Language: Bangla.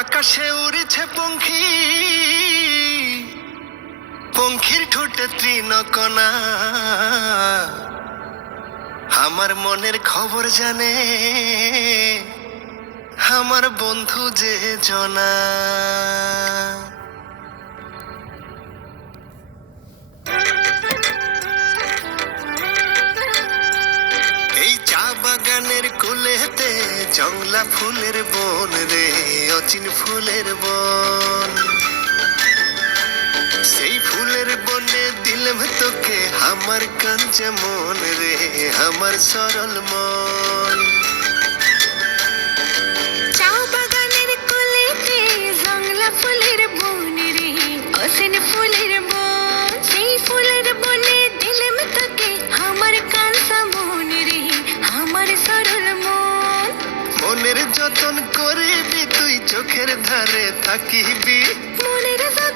আকাশে উড়েছে পঙ্খী, পঙ্খির ঠোঁটে তৃণকণা, আমার মনের খবর জানে আমার বন্ধু যে জনা। এই চা বাগানের কোলেতে জংলা ফুলের বন রে, অচিন ফুলের বন। সেই ফুলের বনে দিলাম তোকে আমার কাঞ্চে মন রে, আমার সরল মন। চা বাগানের কোলেতে জংলা ফুলের বন রে, অসীন ফুলের বন। সেই ফুলের বনে দিলাম তোকে আমার কাঁচা মন রে, আমার সরল মন। মনের যতন করবি তুই, চোখের ধারে থাকিবি, মনের যতন